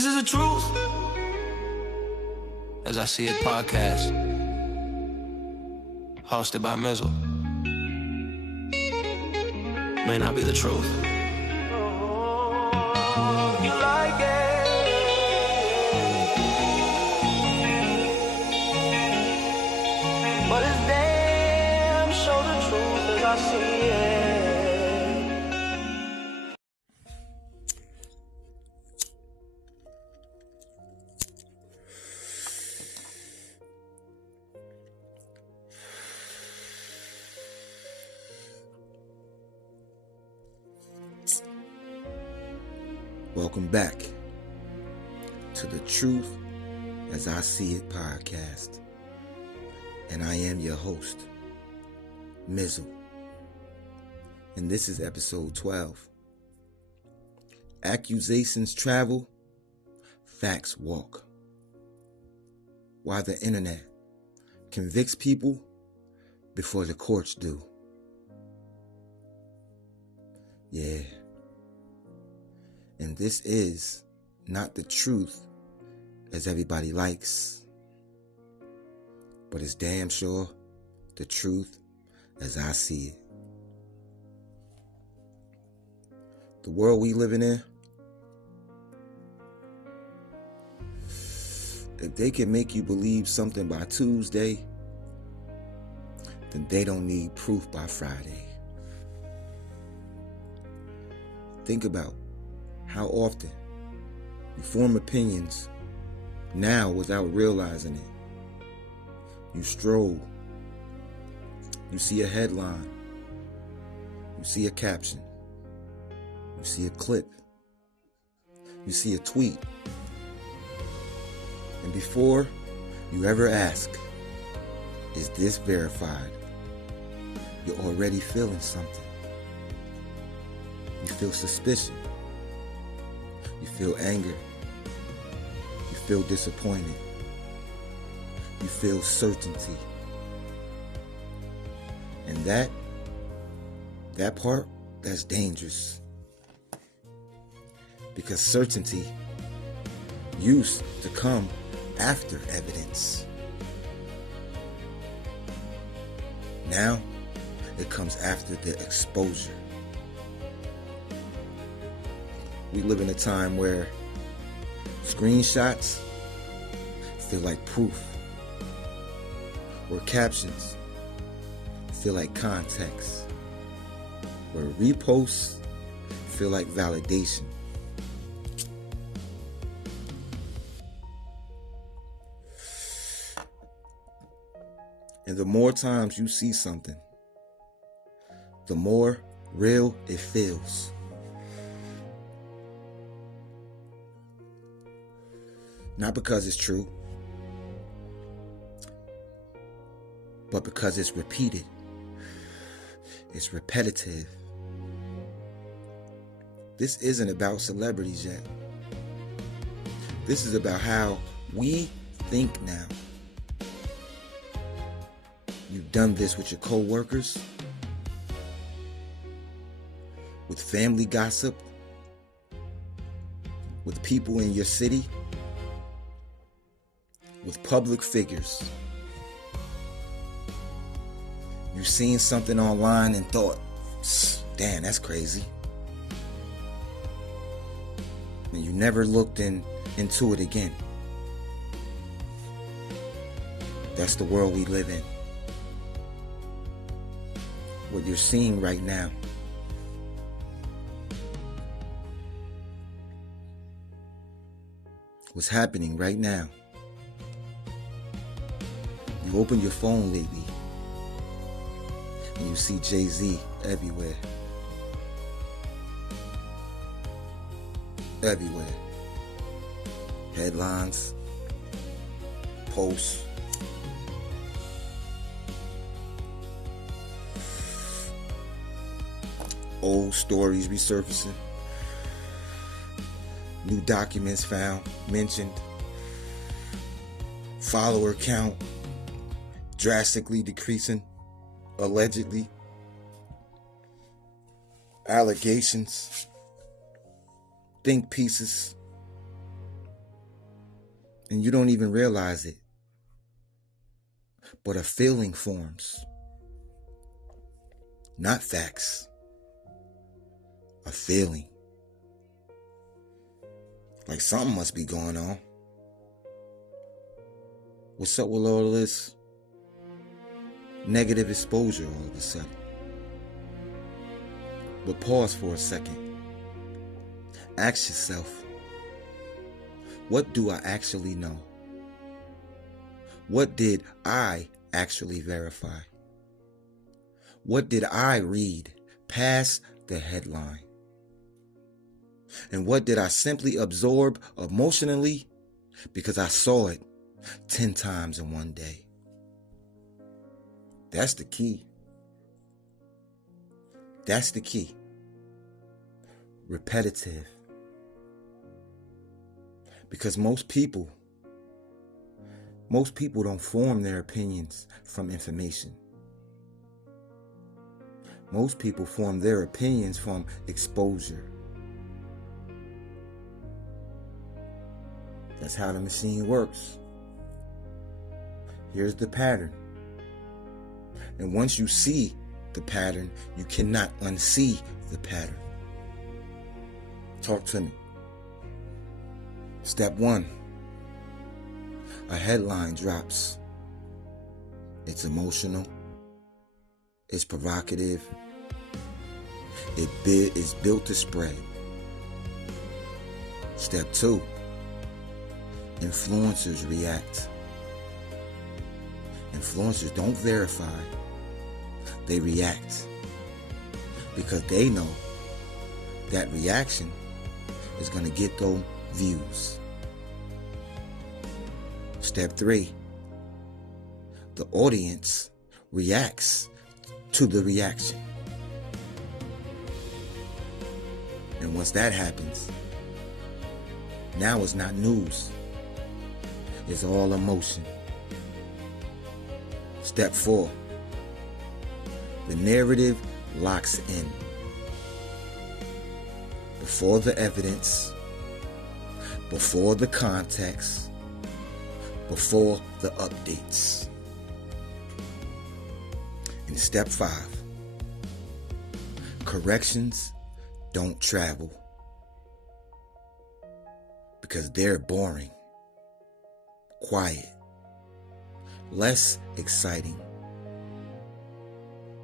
This is the truth. As I See It podcast, hosted by Mizal. May not be the truth. You like it, but it's damn sure the truth as I see it. Welcome back to the Truth as I See It podcast. And I am your host, Mizal. And this is episode 12. Accusations travel, facts walk. Why the internet convicts people before the courts do. Yeah. And this is not the truth as everybody likes, but it's damn sure the truth as I see it. The world we living in, if they can make you believe something by Tuesday, then they don't need proof by Friday. Think about how often you form opinions now without realizing it. You stroll, you see a headline, you see a caption, you see a clip, you see a tweet, and before you ever ask, is this verified? You're already feeling something. You feel suspicion. You feel anger. You feel disappointed. You feel certainty. And that part, that's dangerous. Because certainty used to come after evidence. Now, it comes after the exposure. We live in a time where screenshots feel like proof, where captions feel like context, where reposts feel like validation. And the more times you see something, the more real it feels. Not because it's true, but because it's repeated. It's repetitive. This isn't about celebrities yet. This is about how we think now. You've done this with your co-workers, with family gossip, with people in your city, with public figures. You've seen something online and thought, damn, that's crazy. And you never looked into it again. That's the world we live in. What you're seeing right now. What's happening right now. You open your phone lately and you see Jay-Z everywhere. Everywhere. Headlines, posts, old stories resurfacing, new documents found, mentioned, follower count drastically decreasing, allegedly, allegations, think pieces, and you don't even realize it, but a feeling forms. Not facts. A feeling. Like something must be going on. What's up with all this negative exposure all of a sudden? But pause for a second. Ask yourself, what do I actually know? What did I actually verify? What did I read past the headline? And what did I simply absorb emotionally because I saw it 10 times in one day? That's the key. That's the key. Repetitive. Because most people don't form their opinions from information. Most people form their opinions from exposure. That's how the machine works. Here's the pattern. And once you see the pattern, you cannot unsee the pattern. Talk to me. Step 1. A headline drops. It's emotional. It's provocative. It is built to spread. Step 2. Influencers react. Influencers don't verify. They react. Because they know that reaction is going to get those views. Step 3. The audience reacts to the reaction. And once that happens, now it's not news. It's all emotion. Step 4. The narrative locks in. Before the evidence, before the context, before the updates. In step 5, corrections don't travel because they're boring, quiet, less exciting.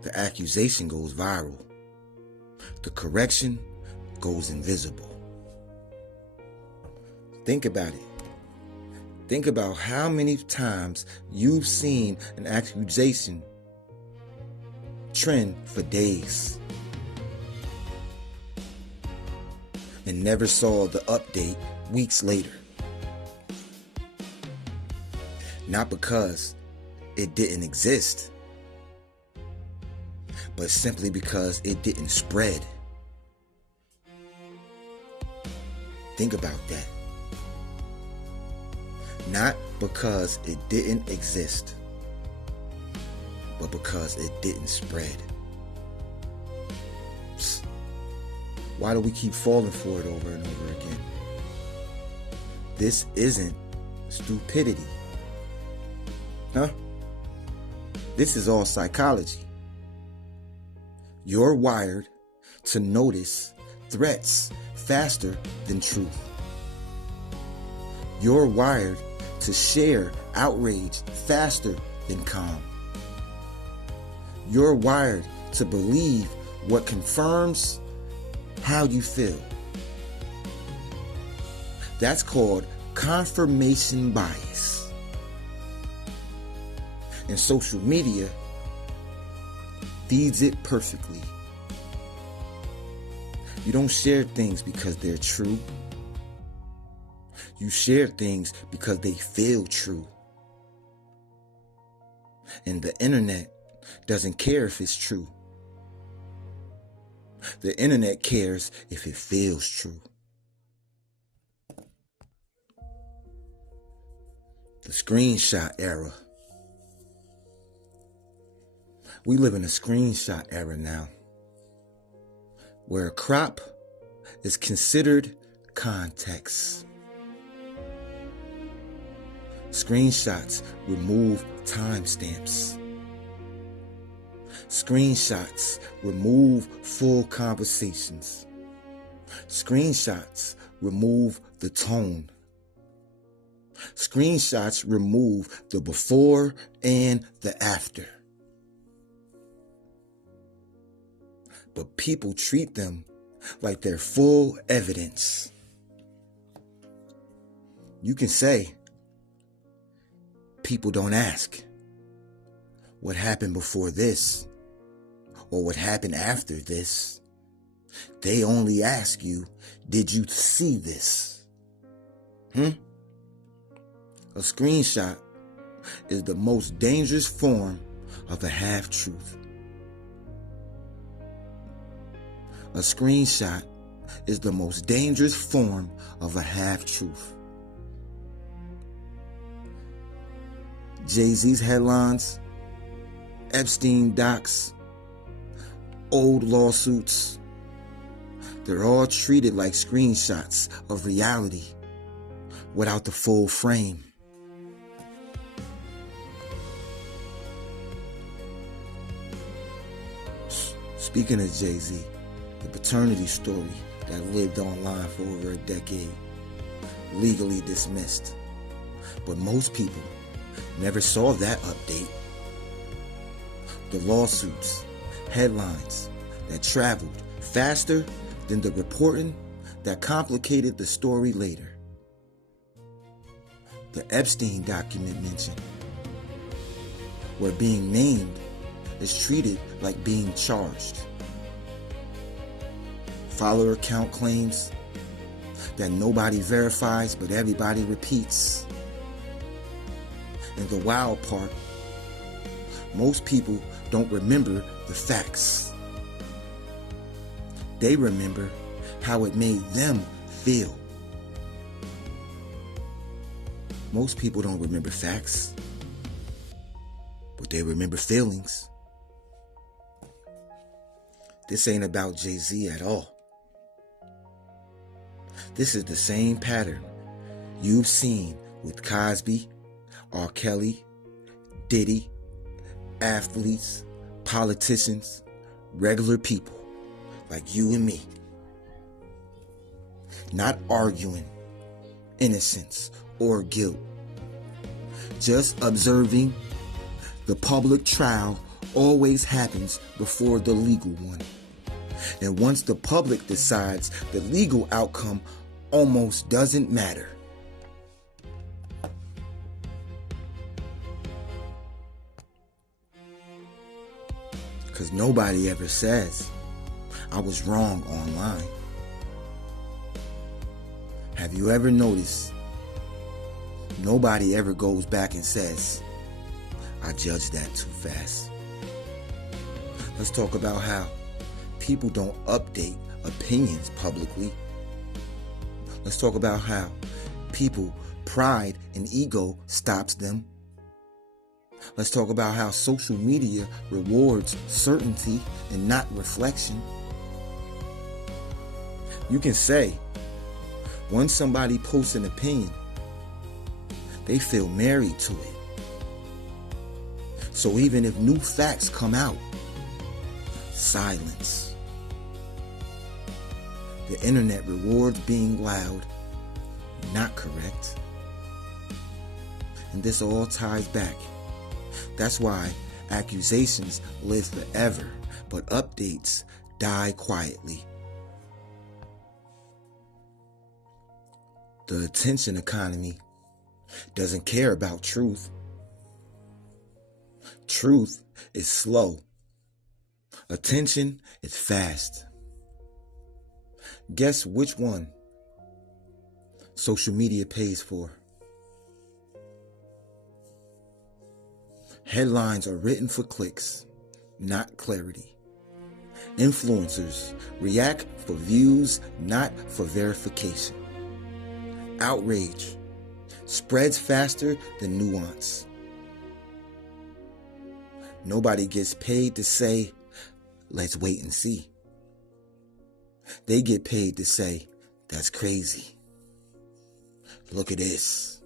The accusation goes viral. The correction goes invisible. Think about it. Think about how many times you've seen an accusation trend for days and never saw the update weeks later. Not because it didn't exist, but simply because it didn't spread. Think about that. Not because it didn't exist, but because it didn't spread. Psst. Why do we keep falling for it over and over again? This isn't stupidity. Huh? This is all psychology. You're wired to notice threats faster than truth. You're wired to share outrage faster than calm. You're wired to believe what confirms how you feel. That's called confirmation bias. And social media feeds it perfectly. You don't share things because they're true. You share things because they feel true. And the internet doesn't care if it's true. The internet cares if it feels true. The screenshot era. We live in a screenshot era now, where a crop is considered context. Screenshots remove timestamps. Screenshots remove full conversations. Screenshots remove the tone. Screenshots remove the before and the after. But people treat them like they're full evidence. You can say, people don't ask what happened before this or what happened after this. They only ask you, did you see this? A screenshot is the most dangerous form of a half-truth. A screenshot is the most dangerous form of a half-truth. Jay-Z's headlines, Epstein docs, old lawsuits, they're all treated like screenshots of reality without the full frame. Speaking of Jay-Z, the paternity story that lived online for over a decade, legally dismissed. But most people never saw that update. The lawsuits, headlines that traveled faster than the reporting that complicated the story later. The Epstein document mentioned, where being named is treated like being charged. Follower count claims that nobody verifies but everybody repeats. And the wild part, most people don't remember the facts. They remember how it made them feel. Most people don't remember facts, but they remember feelings. This ain't about Jay-Z at all. This is the same pattern you've seen with Cosby, R. Kelly, Diddy, athletes, politicians, regular people like you and me. Not arguing innocence or guilt. Just observing the public trial always happens before the legal one. And once the public decides, the legal outcome almost doesn't matter. Because nobody ever says, I was wrong online. Have you ever noticed nobody ever goes back and says, I judged that too fast? Let's talk about how people don't update opinions publicly. Let's talk about how people, pride and ego stops them. Let's talk about how social media rewards certainty and not reflection. You can say, once somebody posts an opinion, they feel married to it. So even if new facts come out, silence. The internet rewards being loud, not correct. And this all ties back. That's why accusations live forever, but updates die quietly. The attention economy doesn't care about truth. Truth is slow. Attention is fast. Guess which one social media pays for? Headlines are written for clicks, not clarity. Influencers react for views, not for verification. Outrage spreads faster than nuance. Nobody gets paid to say, let's wait and see. They get paid to say, that's crazy. Look at this.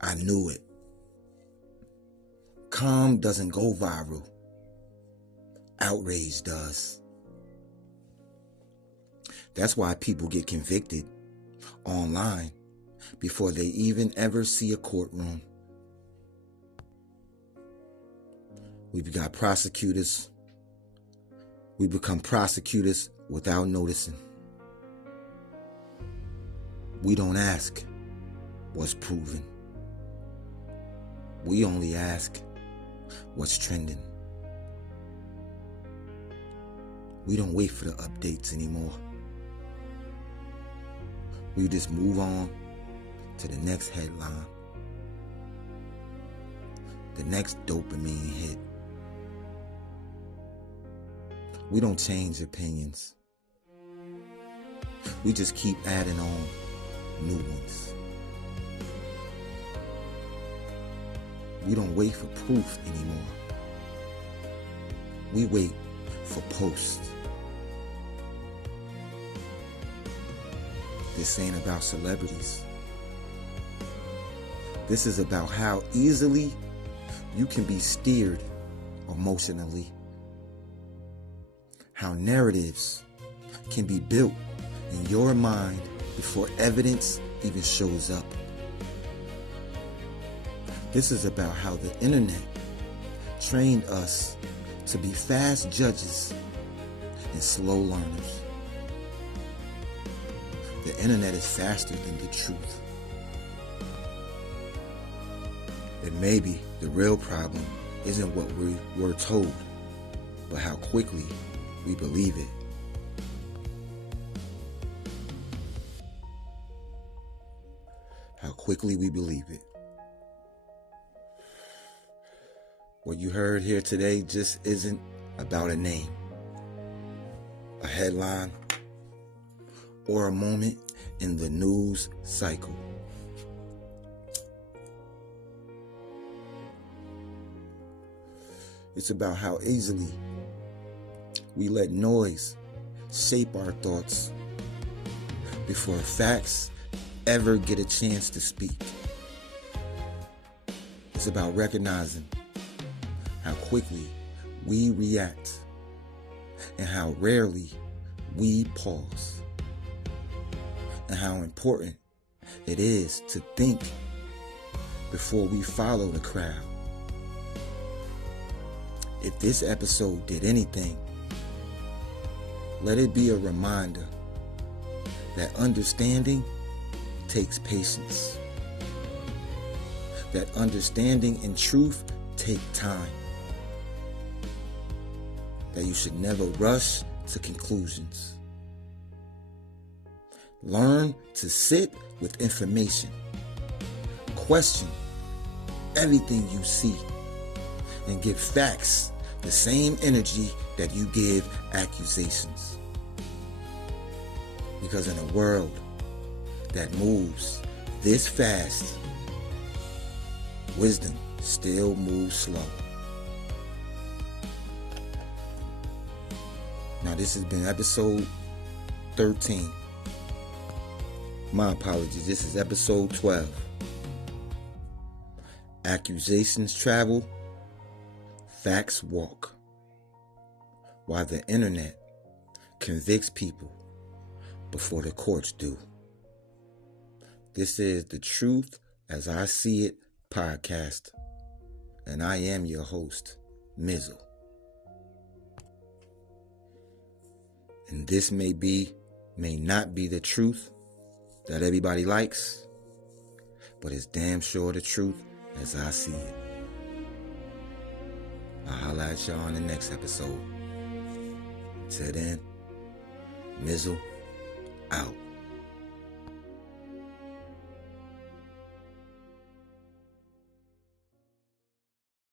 I knew it. Calm doesn't go viral. Outrage does. That's why people get convicted online before they even ever see a courtroom. We've got prosecutors. We become prosecutors without noticing. We don't ask what's proven. We only ask what's trending. We don't wait for the updates anymore. We just move on to the next headline, the next dopamine hit. We don't change opinions. We just keep adding on new ones. We don't wait for proof anymore. We wait for posts. This ain't about celebrities. This is about how easily you can be steered emotionally. How narratives can be built in your mind before evidence even shows up. This is about how the internet trained us to be fast judges and slow learners. The internet is faster than the truth. And maybe the real problem isn't what we were told, but how quickly we believe it. How quickly we believe it. What you heard here today just isn't about a name, a headline, or a moment in the news cycle. It's about how easily we let noise shape our thoughts before facts ever get a chance to speak. It's about recognizing how quickly we react and how rarely we pause, and how important it is to think before we follow the crowd. If this episode did anything, let it be a reminder that understanding takes patience, that understanding and truth take time, that you should never rush to conclusions. Learn to sit with information. Question everything you see and give facts the same energy that you give accusations. Because in a world that moves this fast, wisdom still moves slow. Now this has been episode 13. My apologies, this is episode 12. Accusations travel, facts walk. While the internet convicts people before the courts do. This is the Truth as I See It podcast. And I am your host, Mizal. And this may not be the truth that everybody likes, but it's damn sure the truth as I see it. I'll holla at y'all in the next episode. Till then, Mizal out.